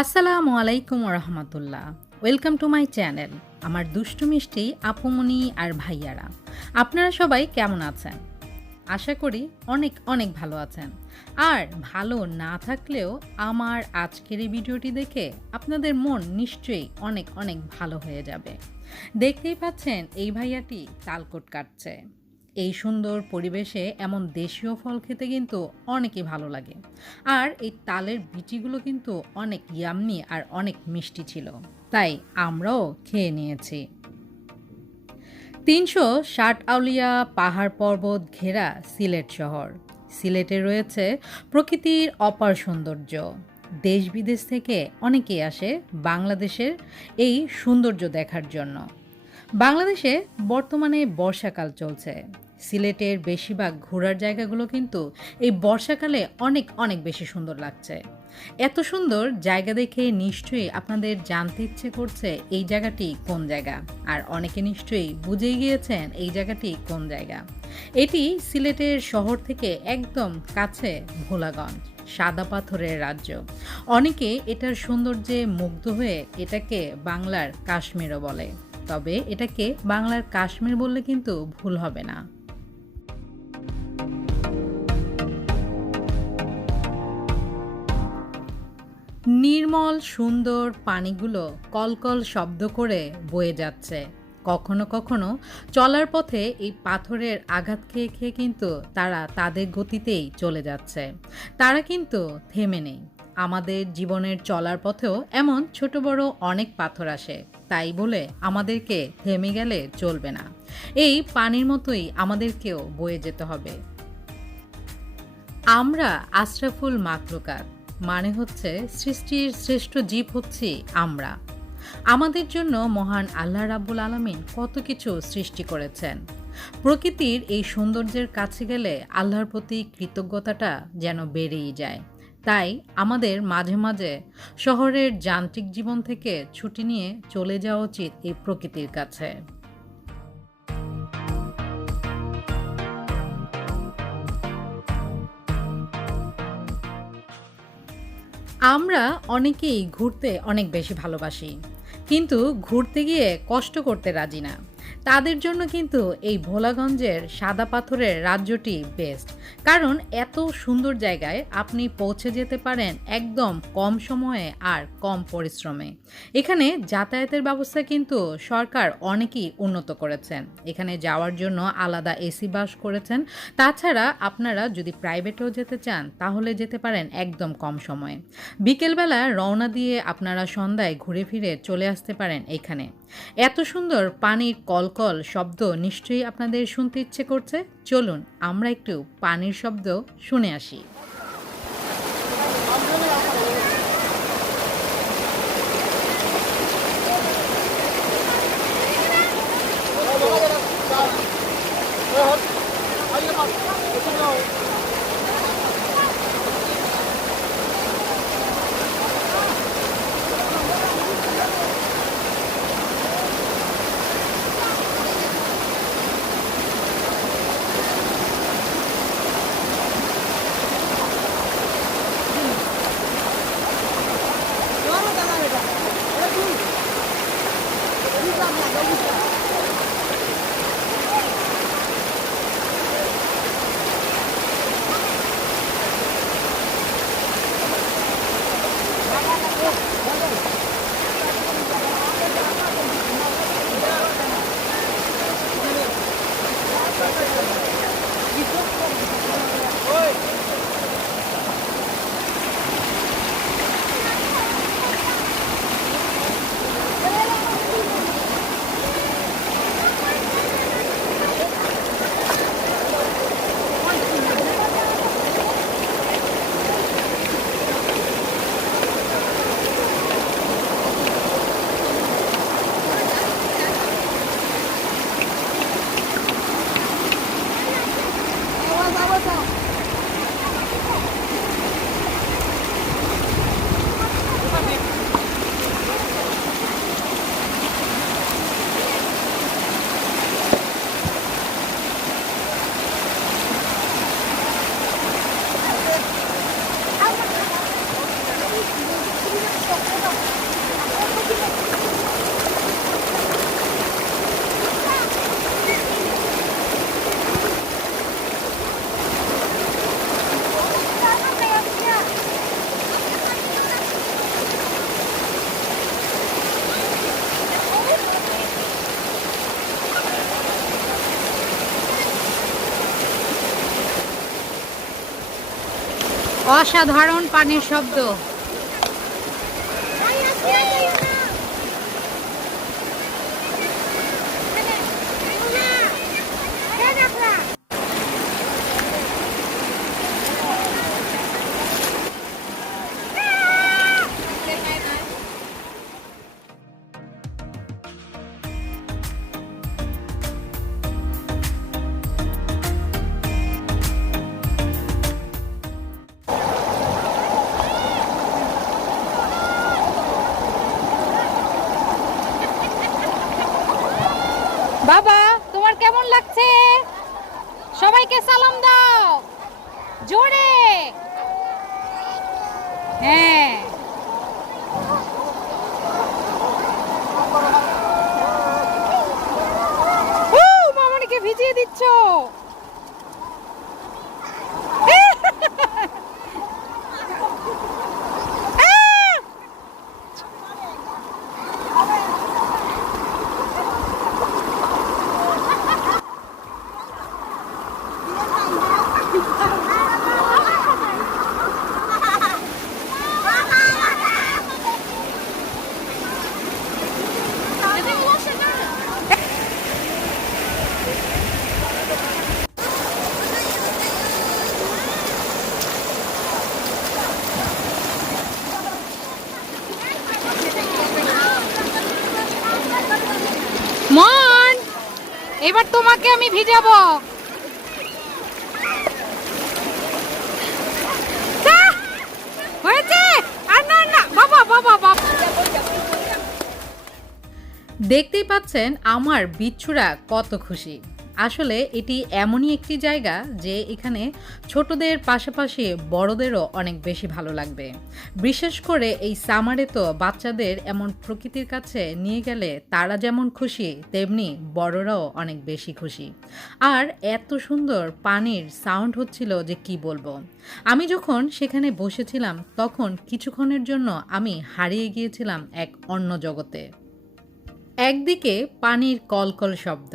আসসালামু আলাইকুম রহমতুল্লাহ। Welcome to my channel. আমার দুষ্টু মিষ্টি আপুমনি আর ভাইয়ারা, আপনারা সবাই কেমন আছেন? আশা করি অনেক অনেক ভালো আছেন। আর ভালো না থাকলেও আমার আজকের এই ভিডিওটি দেখে আপনাদের মন নিশ্চয়ই অনেক অনেক ভালো হয়ে যাবে। দেখতেই পাচ্ছেন এই ভাইয়াটি তালকোট কাটছে। এই সুন্দর পরিবেশে এমন দেশীয় ফল খেতে কিন্তু অনেকই ভালো লাগে। আর এই তালের বিচিগুলো কিন্তু অনেক ইয়াম্মি আর অনেক মিষ্টি ছিল, তাই আমরাও খেয়ে নিয়েছি। ৩৬০ আউলিয়া পাহাড় পর্বত ঘেরা সিলেট শহর। সিলেটে রয়েছে প্রকৃতির অপার সৌন্দর্য। দেশ বিদেশ থেকে অনেকেই আসে বাংলাদেশের এই সৌন্দর্য দেখার জন্য। বাংলাদেশে বর্তমানে বর্ষাকাল চলছে। সিলেটের বেশিরভাগ ঘোরার জায়গাগুলো কিন্তু এই বর্ষাকালে অনেক অনেক বেশি সুন্দর লাগছে। এত সুন্দর জায়গা দেখে নিশ্চয়ই আপনাদের জানতে ইচ্ছে করছে এই জায়গাটি কোন জায়গা, আর অনেকে নিশ্চয়ই বুঝেই গিয়েছেন এই জায়গাটি কোন জায়গা। এটি সিলেটের শহর থেকে একদম কাছে ভোলাগঞ্জ, সাদা পাথরের রাজ্য। অনেকে এটার সৌন্দর্যে মুগ্ধ হয়ে এটাকে বাংলার কাশ্মীরও বলে। তবে এটাকে বাংলার কাশ্মীর বললে কিন্তু ভুল হবে না। নির্মল সুন্দর পানিগুলো কলকল শব্দ করে বয়ে যাচ্ছে। কখনো কখনো চলার পথে এই পাথরের আঘাত খেয়ে খেয়ে কিন্তু তারা তাদের গতিতেই চলে যাচ্ছে। তারা কিন্তু থেমে নেই। আমাদের জীবনের চলার পথেও এমন ছোট বড় অনেক পাথর আসে, তাই বলে আমাদেরকে থেমে গেলে চলবে না। এই পানির মতোই আমাদেরকেও বয়ে যেতে হবে। আমরা আশরাফুল মাখলুকাত, মানে হচ্ছে সৃষ্টির শ্রেষ্ঠ জীব হচ্ছি আমরা। আমাদের জন্য মহান আল্লাহ রাব্বুল আলামিন কত কিছু সৃষ্টি করেছেন। প্রকৃতির এই সৌন্দর্যের কাছে গেলে আল্লাহর প্রতি কৃতজ্ঞতাটা যেন বেড়েই যায়। তাই আমাদের মাঝে মাঝে শহরের যান্ত্রিক জীবন থেকে ছুটি নিয়ে চলে যাওয়া উচিত এই প্রকৃতির কাছে। আমরা অনেকেই ঘুরতে অনেক বেশি ভালোবাসি, কিন্তু ঘুরতে গিয়ে কষ্ট করতে রাজি না। তাদের জন্য কিন্তু এই ভোলাগঞ্জের সাদা পাথরের রাজ্যটি বেস্ট। কারণ এত সুন্দর জায়গায় আপনি পৌঁছে যেতে পারেন একদম কম সময়ে আর কম পরিশ্রমে। এখানে যাতায়াতের ব্যবস্থা কিন্তু সরকার অনেকই উন্নত করেছেন। এখানে যাওয়ার জন্য আলাদা এসি বাস করেছেন। তাছাড়া আপনারা যদি প্রাইভেটেও যেতে চান তাহলে যেতে পারেন একদম কম সময়ে। বিকেলবেলা রওনা দিয়ে আপনারা সন্ধ্যায় ঘুরে ফিরে চলে আসতে পারেন এখানে। এত সুন্দর পানির কলকল শব্দ নিশ্চয়ই আপনাদের শুনতে ইচ্ছে করছে। চলুন আমরা একটু পানির শব্দ শুনে আসি। অসাধারণ পানির শব্দ। বাবা, তোমার কেমন লাগছে? সবাইকে সালাম দাও জোরে। হ্যাঁ, মামনিকে ভিজিয়ে দিচ্ছ। মন, এবার তোমাকে আমি ভিজাবো। হয়েছে? আর না না, বাবা বাবা বাবা। দেখতেই পাচ্ছেন আমার বিচ্ছুরা কত খুশি। আসলে এটি এমনই একটি জায়গা যে এখানে ছোটদের পাশাপাশি বড়দেরও অনেক বেশি ভালো লাগবে। বিশেষ করে এই সামারে তো বাচ্চাদের এমন প্রকৃতির কাছে নিয়ে গেলে তারা যেমন খুশি, তেমনি বড়রাও অনেক বেশি খুশি। আর এত সুন্দর পানির সাউন্ড হচ্ছিল যে কি বলবো। আমি যখন সেখানে বসেছিলাম তখন কিছুক্ষণের জন্য আমি হারিয়ে গিয়েছিলাম এক অন্য জগতে। একদিকে পানির কলকল শব্দ,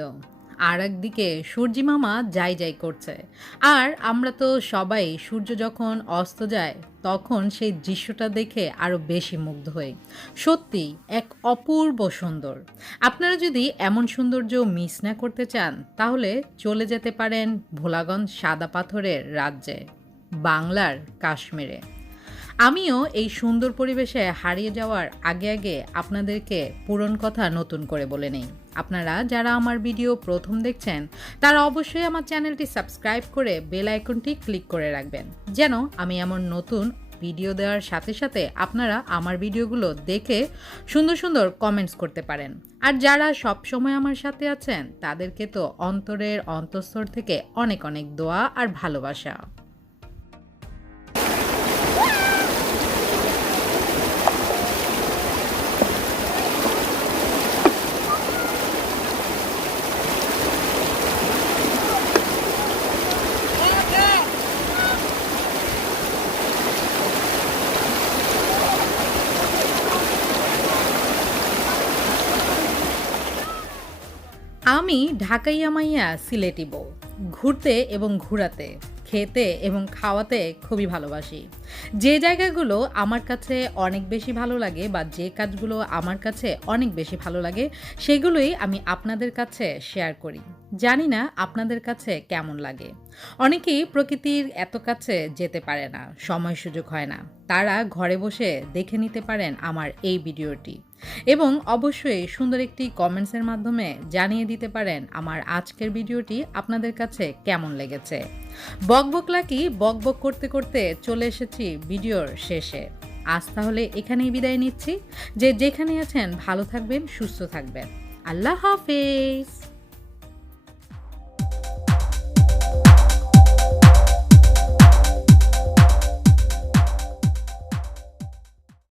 আর একদিকে সূর্যি মামা যাই যাই করছে। আর আমরা তো সবাই সূর্য যখন অস্ত যায় তখন সেই দৃশ্যটা দেখে আরও বেশি মুগ্ধ হই। সত্যি এক অপূর্ব সুন্দর। আপনারা যদি এমন সৌন্দর্য মিস না করতে চান তাহলে চলে যেতে পারেন ভোলাগঞ্জ সাদা পাথরের রাজ্যে, বাংলার কাশ্মীরে। আমিও এই সুন্দর পরিবেশে হারিয়ে যাওয়ার আগে আগে আপনাদেরকে পুরনো কথা নতুন করে বলে নেই। আপনারা যারা আমার ভিডিও প্রথম দেখছেন তারা অবশ্যই আমার চ্যানেলটি সাবস্ক্রাইব করে বেল আইকনটি ক্লিক করে রাখবেন, যেন আমি এমন নতুন ভিডিও দেওয়ার সাথে সাথে আপনারা আমার ভিডিওগুলো দেখে সুন্দর সুন্দর কমেন্টস করতে পারেন। আর যারা সব সময় আমার সাথে আছেন তাদেরকে তো অন্তরের অন্তঃস্থল থেকে অনেক অনেক দোয়া আর ভালোবাসা। আমি ঢাকাইয়া মাইয়া সিলেটি বউ। ঘুরতে এবং ঘুরাতে, খেতে এবং খাওয়াতে খুবই ভালোবাসি। যে জায়গাগুলো আমার কাছে অনেক বেশি ভালো লাগে বা যে কাজগুলো আমার কাছে অনেক বেশি ভালো লাগে সেগুলোই আমি আপনাদের কাছে শেয়ার করি। জানি না আপনাদের কাছে কেমন লাগে। অনেকেই প্রকৃতির এত কাছে যেতে পারে না, সময় সুযোগ হয় না। তারা ঘরে বসে দেখে নিতে পারেন আমার এই ভিডিওটি এবং অবশ্যই সুন্দর একটি কমেন্টসের মাধ্যমে জানিয়ে দিতে পারেন আমার আজকের ভিডিওটি আপনাদের কাছে কেমন লেগেছে। বকবকলাকি বকবক করতে করতে চলে এসেছি ভিডিওর শেষে। আজ তাহলে এখানেই বিদায় নিচ্ছি। যে যেখানে আছেন ভালো থাকবেন, সুস্থ থাকবেন। আল্লাহ হাফেজ।